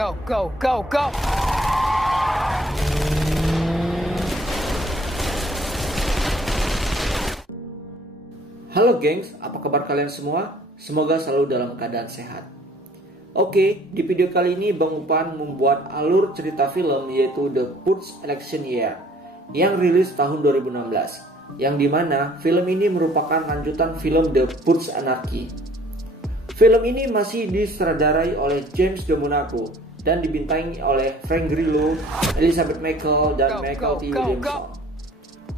Go, go, go, go! Halo gengs, apa kabar kalian semua? Semoga selalu dalam keadaan sehat. Oke, di video kali ini Bang Upan membuat alur cerita film yaitu The Purge Election Year yang rilis tahun 2016, yang dimana film ini merupakan lanjutan film The Purge Anarchy. Film ini masih disutradarai oleh James DeMonaco dan dibintangi oleh Frank Grillo, Elizabeth Michael, dan Michael T. Williamson.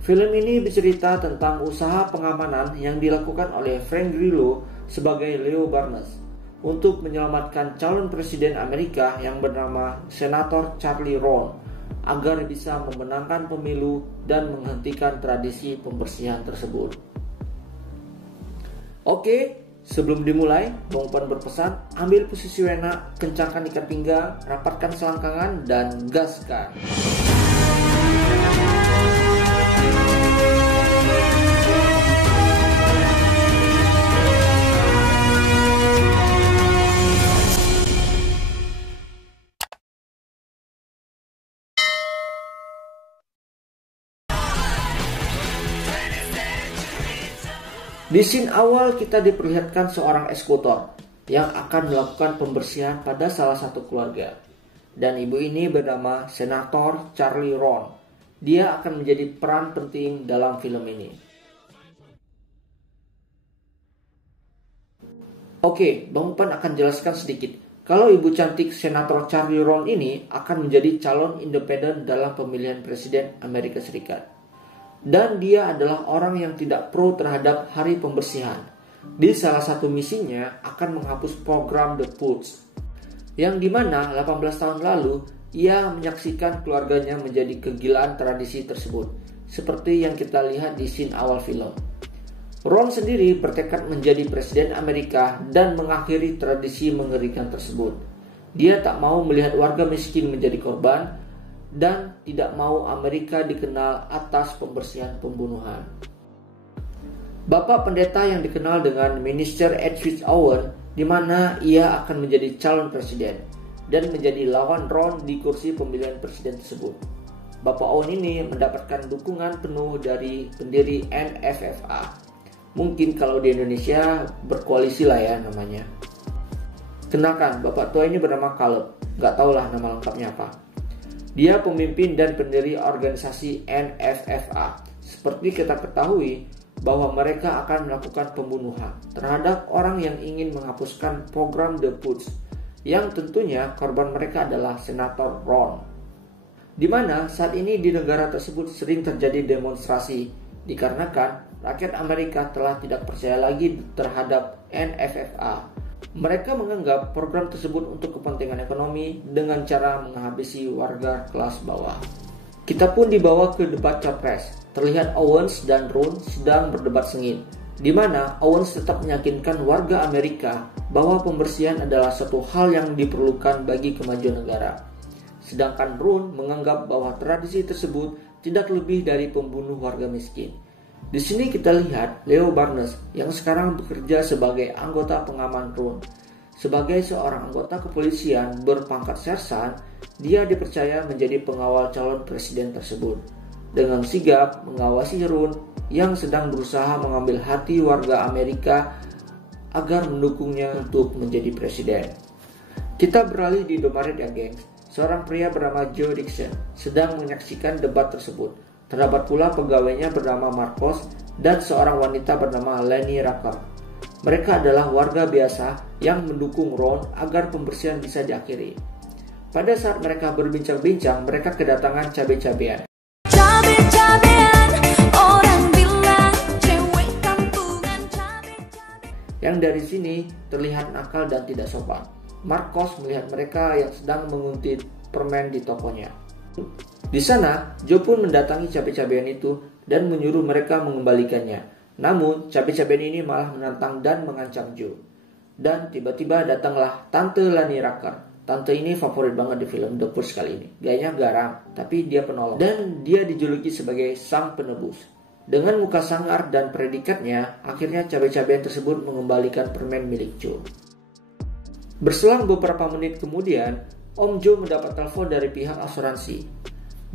Film ini bercerita tentang usaha pengamanan yang dilakukan oleh Frank Grillo sebagai Leo Barnes untuk menyelamatkan calon presiden Amerika yang bernama Senator Charlie Roan agar bisa memenangkan pemilu dan menghentikan tradisi pembersihan tersebut. Oke, sebelum dimulai, Bang Upan berpesan, ambil posisi enak, kencangkan ikat pinggang, rapatkan selangkangan, dan gaskan. Di scene awal kita diperlihatkan seorang eksekutor yang akan melakukan pembersihan pada salah satu keluarga. Dan ibu ini bernama Senator Charlie Roan. Dia akan menjadi peran penting dalam film ini. Oke, Bang Upan akan jelaskan sedikit. Kalau ibu cantik Senator Charlie Roan ini akan menjadi calon independen dalam pemilihan presiden Amerika Serikat. Dan dia adalah orang yang tidak pro terhadap hari pembersihan. Di salah satu misinya akan menghapus program The Purge, yang dimana 18 tahun lalu ia menyaksikan keluarganya menjadi kegilaan tradisi tersebut, seperti yang kita lihat di scene awal film. Ron sendiri bertekad menjadi presiden Amerika dan mengakhiri tradisi mengerikan tersebut. Dia tak mau melihat warga miskin menjadi korban dan tidak mau Amerika dikenal atas pembersihan pembunuhan. Bapak pendeta yang dikenal dengan Minister Edwidge Owen, di mana ia akan menjadi calon presiden dan menjadi lawan Ron di kursi pemilihan presiden tersebut. Bapak Owen ini mendapatkan dukungan penuh dari pendiri NFFA. Mungkin kalau di Indonesia berkoalisi lah ya namanya. Kenalkan, bapak tua ini bernama Caleb. Gak tau lah nama lengkapnya apa. Dia pemimpin dan pendiri organisasi NFFA. Seperti kita ketahui bahwa mereka akan melakukan pembunuhan terhadap orang yang ingin menghapuskan program The Purge, yang tentunya korban mereka adalah Senator Ron. Di mana saat ini di negara tersebut sering terjadi demonstrasi dikarenakan rakyat Amerika telah tidak percaya lagi terhadap NFFA. Mereka menganggap program tersebut untuk kepentingan ekonomi dengan cara menghabisi warga kelas bawah. Kita pun dibawa ke debat capres. Terlihat Owens dan Roan sedang berdebat sengit, di mana Owens tetap meyakinkan warga Amerika bahwa pembersihan adalah suatu hal yang diperlukan bagi kemajuan negara. Sedangkan Roan menganggap bahwa tradisi tersebut tidak lebih dari pembunuh warga miskin. Di sini kita lihat Leo Barnes yang sekarang bekerja sebagai anggota pengaman Ron. Sebagai seorang anggota kepolisian berpangkat sersan, dia dipercaya menjadi pengawal calon presiden tersebut. Dengan sigap mengawasi Ron yang sedang berusaha mengambil hati warga Amerika agar mendukungnya untuk menjadi presiden. Kita beralih di Domaret ya gengs. Seorang pria bernama Joe Dixon sedang menyaksikan debat tersebut. Terdapat pula pegawainya bernama Marcos dan seorang wanita bernama Lenny Racker. Mereka adalah warga biasa yang mendukung Ron agar pembersihan bisa diakhiri. Pada saat mereka berbincang-bincang, mereka kedatangan cabai-cabean. Yang dari sini terlihat nakal dan tidak sopan. Marcos melihat mereka yang sedang menguntit permen di tokonya. Di sana, Joe pun mendatangi cabai-cabean itu dan menyuruh mereka mengembalikannya. Namun, cabai-cabean ini malah menantang dan mengancam Joe. Dan tiba-tiba datanglah Tante Lani Racker. Tante ini favorit banget di film The Purge kali ini. Gayanya garang, tapi dia penolong. Dan dia dijuluki sebagai sang penebus. Dengan muka sangar dan predikatnya, akhirnya cabai-cabean tersebut mengembalikan permen milik Joe. Berselang beberapa menit kemudian, Om Joe mendapat telepon dari pihak asuransi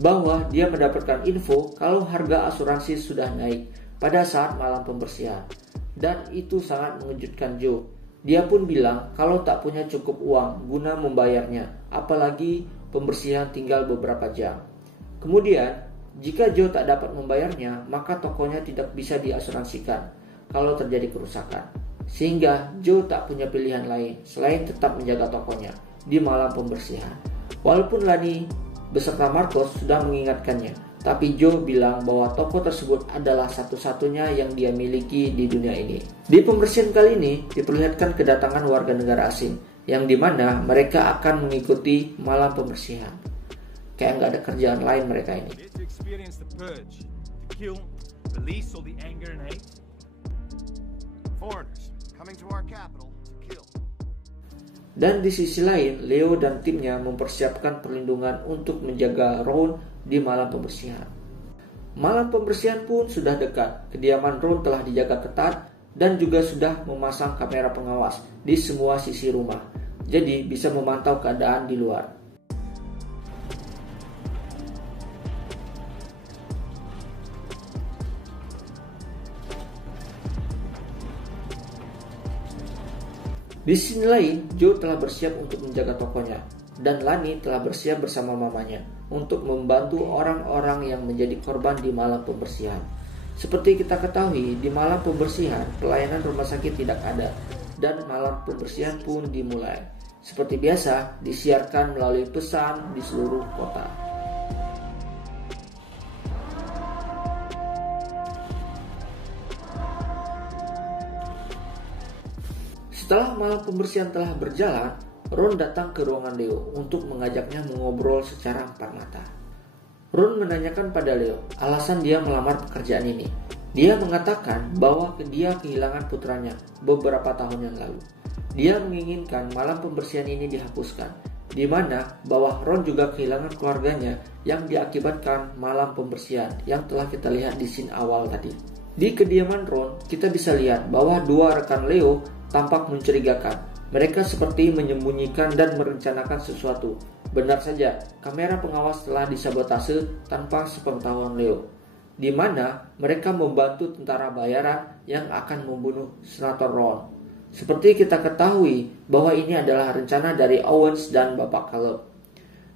bahwa dia mendapatkan info kalau harga asuransi sudah naik pada saat malam pembersihan. Dan itu sangat mengejutkan Joe. Dia pun bilang kalau tak punya cukup uang guna membayarnya, apalagi pembersihan tinggal beberapa jam. Kemudian, jika Joe tak dapat membayarnya, maka tokonya tidak bisa diasuransikan kalau terjadi kerusakan. Sehingga Joe tak punya pilihan lain selain tetap menjaga tokonya di malam pembersihan. Walaupun Lani beserta Marcos sudah mengingatkannya, tapi Joe bilang bahwa toko tersebut adalah satu-satunya yang dia miliki di dunia ini. Di pembersihan kali ini diperlihatkan kedatangan warga negara asing, yang dimana mereka akan mengikuti malam pembersihan. Kayak nggak ada kerjaan lain mereka ini. Dan di sisi lain, Leo dan timnya mempersiapkan perlindungan untuk menjaga Ron di malam pembersihan. Malam pembersihan pun sudah dekat. Kediaman Ron telah dijaga ketat dan juga sudah memasang kamera pengawas di semua sisi rumah. Jadi bisa memantau keadaan di luar. Di sini lain, Joe telah bersiap untuk menjaga tokonya, dan Lani telah bersiap bersama mamanya untuk membantu orang-orang yang menjadi korban di malam pembersihan. Seperti kita ketahui, di malam pembersihan, pelayanan rumah sakit tidak ada, dan malam pembersihan pun dimulai. Seperti biasa, disiarkan melalui pesan di seluruh kota. Setelah malam pembersihan telah berjalan, Ron datang ke ruangan Leo untuk mengajaknya mengobrol secara empat mata. Ron menanyakan pada Leo alasan dia melamar pekerjaan ini. Dia mengatakan bahwa dia kehilangan putranya beberapa tahun yang lalu. Dia menginginkan malam pembersihan ini dihapuskan, di mana bahwa Ron juga kehilangan keluarganya yang diakibatkan malam pembersihan yang telah kita lihat di scene awal tadi. Di kediaman Ron, kita bisa lihat bahwa dua rekan Leo tampak mencurigakan. Mereka seperti menyembunyikan dan merencanakan sesuatu. Benar saja, kamera pengawas telah disabotase tanpa sepengetahuan Leo, di mana mereka membantu tentara bayaran yang akan membunuh Senator Ron. Seperti kita ketahui bahwa ini adalah rencana dari Owens dan Bapak Caleb.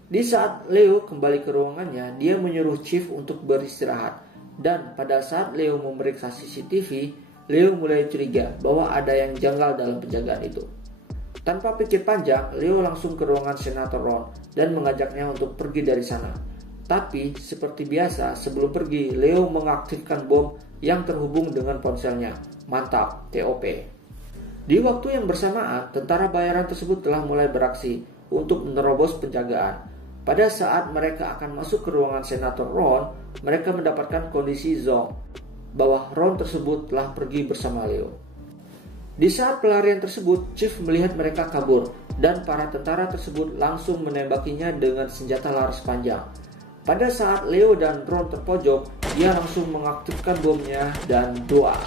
Di saat Leo kembali ke ruangannya, dia menyuruh Chief untuk beristirahat. Dan pada saat Leo memeriksa CCTV, Leo mulai curiga bahwa ada yang janggal dalam penjagaan itu. Tanpa pikir panjang, Leo langsung ke ruangan Senator Ron dan mengajaknya untuk pergi dari sana. Tapi seperti biasa, sebelum pergi, Leo mengaktifkan bom yang terhubung dengan ponselnya. Mantap, TOP. Di waktu yang bersamaan, tentara bayaran tersebut telah mulai beraksi untuk menerobos penjagaan. Pada saat mereka akan masuk ke ruangan Senator Ron, mereka mendapatkan kondisi zonk bahwa Ron tersebut telah pergi bersama Leo. Di saat pelarian tersebut, Chief melihat mereka kabur dan para tentara tersebut langsung menembakinya dengan senjata laras panjang. Pada saat Leo dan Ron terpojok, dia langsung mengaktifkan bomnya dan doa.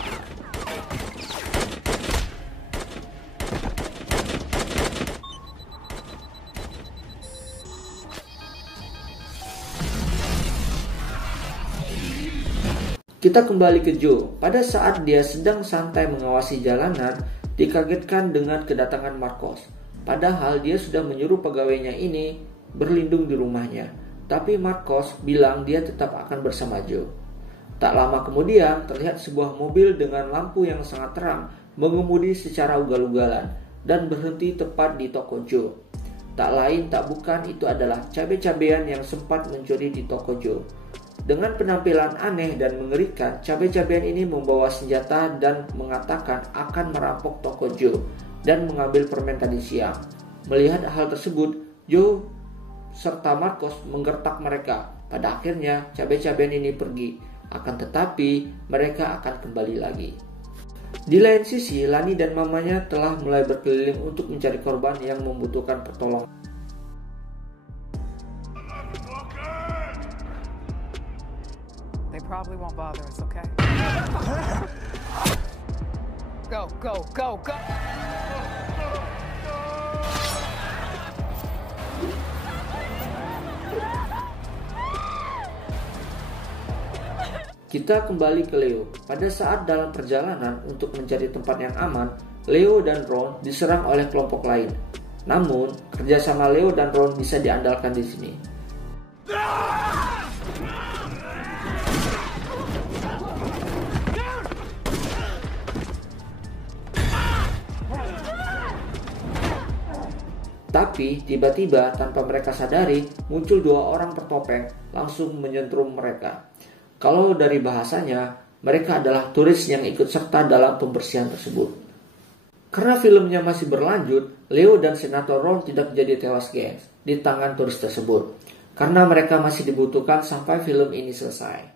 Kita kembali ke Joe. Pada saat dia sedang santai mengawasi jalanan, dikagetkan dengan kedatangan Marcos. Padahal dia sudah menyuruh pegawainya ini berlindung di rumahnya. Tapi Marcos bilang dia tetap akan bersama Joe. Tak lama kemudian, terlihat sebuah mobil dengan lampu yang sangat terang mengemudi secara ugal-ugalan dan berhenti tepat di toko Joe. Tak lain tak bukan itu adalah cabai-cabean yang sempat mencuri di toko Joe. Dengan penampilan aneh dan mengerikan, cabai-cabean ini membawa senjata dan mengatakan akan merampok toko Joe dan mengambil permen tadi siang. Melihat hal tersebut, Joe serta Marcos menggertak mereka. Pada akhirnya, cabai-cabean ini pergi. Akan tetapi, mereka akan kembali lagi. Di lain sisi, Lani dan mamanya telah mulai berkeliling untuk mencari korban yang membutuhkan pertolongan. They probably won't bother us, okay? Go, go, go, go! Kita kembali ke Leo. Pada saat dalam perjalanan untuk mencari tempat yang aman, Leo dan Ron diserang oleh kelompok lain. Namun, kerjasama Leo dan Ron bisa diandalkan di sini. Tapi tiba-tiba tanpa mereka sadari muncul dua orang bertopeng langsung menyentrum mereka. Kalau dari bahasanya, mereka adalah turis yang ikut serta dalam pembersihan tersebut. Karena filmnya masih berlanjut, Leo dan Senator Ron tidak jadi tewas gengs di tangan turis tersebut. Karena mereka masih dibutuhkan sampai film ini selesai.